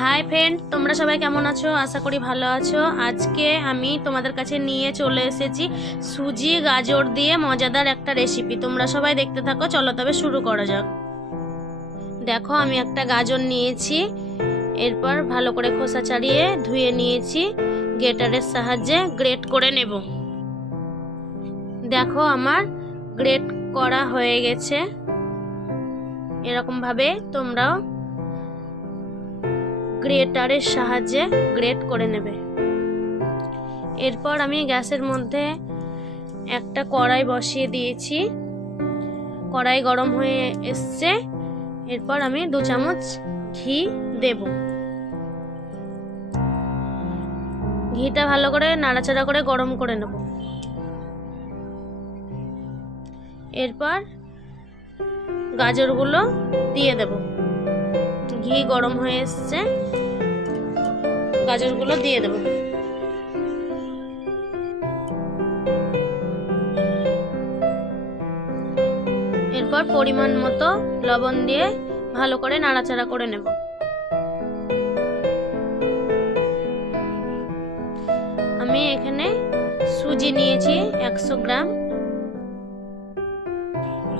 Hi friend, তোমরা সবাই কেমন আছো? আশা করি ভালো আছো। আজকে আমি তোমাদের কাছে নিয়ে চলে এসেছি সুজি গাজর দিয়ে মজাদার একটা রেসিপি। তোমরা সবাই দেখতে থাকো। চলো তবে শুরু করা যাক। দেখো, আমি একটা গাজর নিয়েছি, এরপর ভালো করে খোসা ছাড়িয়ে ধুয়ে নিয়েছি, গ্রেটারের সাহায্যে গ্রেট করে নেব। দেখো, আমার গ্রেট করা হয়ে গেছে। এরকম ভাবে তোমরাও গ্রেটারের সাহায্যে গ্রেট করে নেবে। এরপর আমি গ্যাসের মধ্যে একটা কড়াই বসিয়ে দিয়েছি। কড়াই গরম হয়ে এসছে। এরপর আমি 2 চামচ ঘি দেব। ঘিটা ভালো করে নাড়াচাড়া করে গরম করে নেব। এরপর গাজরগুলো দিয়ে দেব। ঘি গরম হয়ে এসছে, গাজরগুলো দিয়ে দেব। এরপর পরিমাণ মতো লবণ দিয়ে ভালো করে নাড়াচাড়া করে নেব। আমি এখানে সুজি নিয়েছি 100 গ্রাম,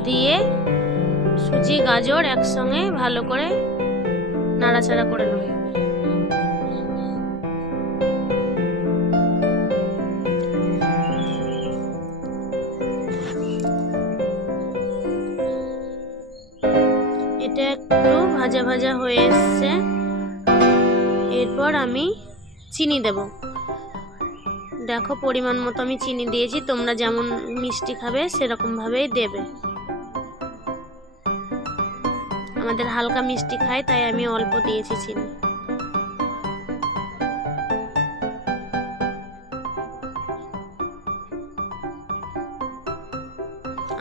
দিয়ে সুজি গাজর একসঙ্গে ভালো করে নাড়াচাড়া করে নেব। এটা একটু ভাজা ভাজা হয়ে এসছে। এরপর আমি চিনি দেব। দেখো, পরিমাণ মতো আমি চিনি দিয়েছি। তোমরা যেমন মিষ্টি খাবে সেরকম ভাবেই দেবে। আমাদের হালকা মিষ্টি খাই, তাই আমি অল্প দিয়েছি চিনি।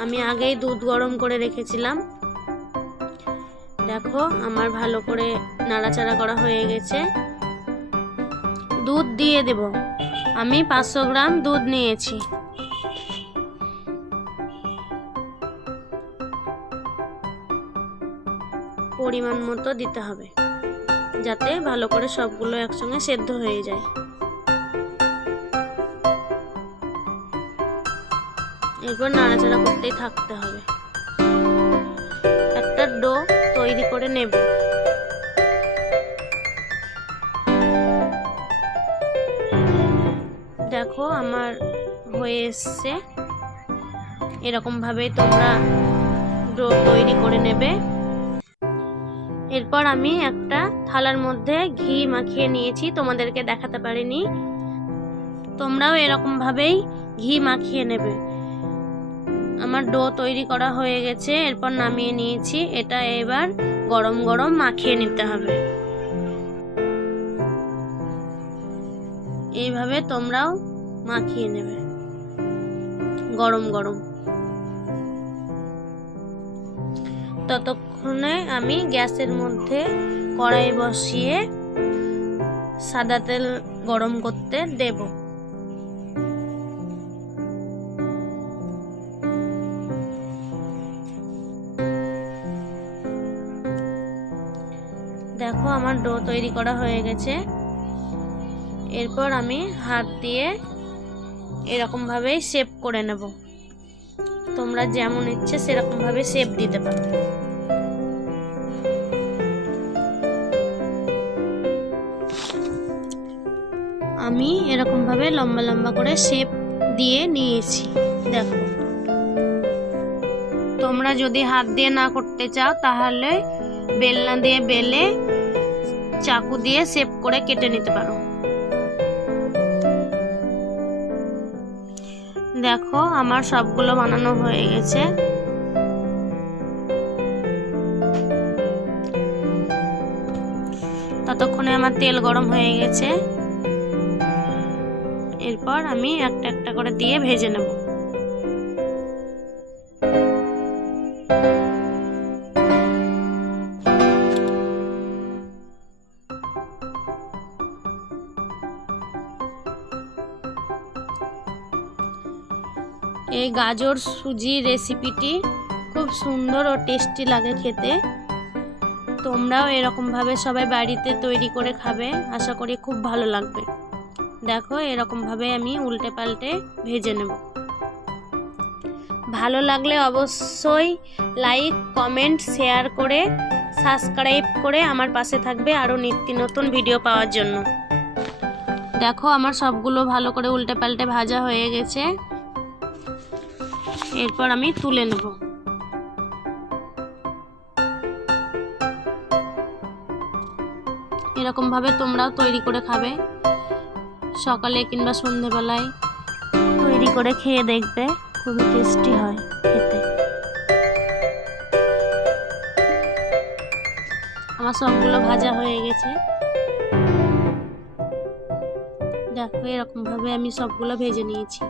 আমি আগেই দুধ গরম করে রেখেছিলাম। দেখো, আমার ভালো করে নাড়াচাড়া করা হয়ে গেছে। দুধ দিয়ে দেব। আমি 500 গ্রাম দুধ নিয়েছি। পরিমাণ মতো দিতে হবে, যাতে ভালো করে সবগুলো একসঙ্গে সেদ্ধ হয়ে যায়। এরপর নাড়াচাড়া করতেই থাকতে হবে। একটা ডো তৈরি করে নেব। দেখো, আমার হয়ে এসছে। এরকম ভাবে তোমরা ডো তৈরি করে নেবে। এরপর আমি একটা থালার মধ্যে ঘি মাখিয়ে নিয়েছি, তোমাদেরকে দেখাতে পারিনি। তোমরাও এরকম ভাবেই ঘি মাখিয়ে নেবে। আমার ডো তৈরি করা হয়ে গেছে। এরপর নামিয়ে নিয়েছি। এটা এবার গরম গরম মাখিয়ে নিতে হবে। এইভাবে তোমরাও মাখিয়ে নেবে গরম গরম। ততক্ষণে আমি গ্যাসের মধ্যে কড়াই বসিয়ে সাদা তেল গরম করতে দেব। দেখো, আমার ডো তৈরি করা হয়ে গেছে। এরপর আমি হাত দিয়ে এরকম ভাবে শেপ করে নেব। তোমরা যেমন ইচ্ছে সেরকম ভাবে শেপ দিতে পারো। আমি এরকম ভাবে লম্বা লম্বা করে শেপ দিয়ে নিয়েছি। দেখো, তোমরা যদি হাত দিয়ে না করতে চাও তাহলে বেলনা দিয়ে বেলে চাকু দিয়ে শেপ করে কেটে নিতে পারো। দেখো, আমার সবগুলো বানানো হয়ে গেছে। ততক্ষণে আমার তেল গরম হয়ে গেছে। এরপর আমি একটা একটা করে দিয়ে ভেজে নেব। এই গাজর সুজি রেসিপিটি খুব সুন্দর ও টেস্টি লাগে খেতে। তোমরাও এরকমভাবে সবাই বাড়িতে তৈরি করে খাবে, আশা করি খুব ভালো লাগবে। দেখো এরকমভাবে আমি উল্টে পাল্টে ভেজে নেব। ভালো লাগলে অবশ্যই লাইক, কমেন্ট, শেয়ার করে সাবস্ক্রাইব করে আমার পাশে থাকবে আরও নিত্য নতুন ভিডিও পাওয়ার জন্য। দেখো আমার সবগুলো ভালো করে উল্টে পাল্টে ভাজা হয়ে গেছে। এরপর আমি তুলে নেব। এরকমভাবে তোমরাও তৈরি করে খাবে, সকালে কিংবা সন্ধেবেলায় তৈরি করে খেয়ে দেখবে, খুবই টেস্টি হয় খেতে। আমার সবগুলো ভাজা হয়ে গেছে। দেখো এরকমভাবে আমি সবগুলো ভেজে নিয়েছি।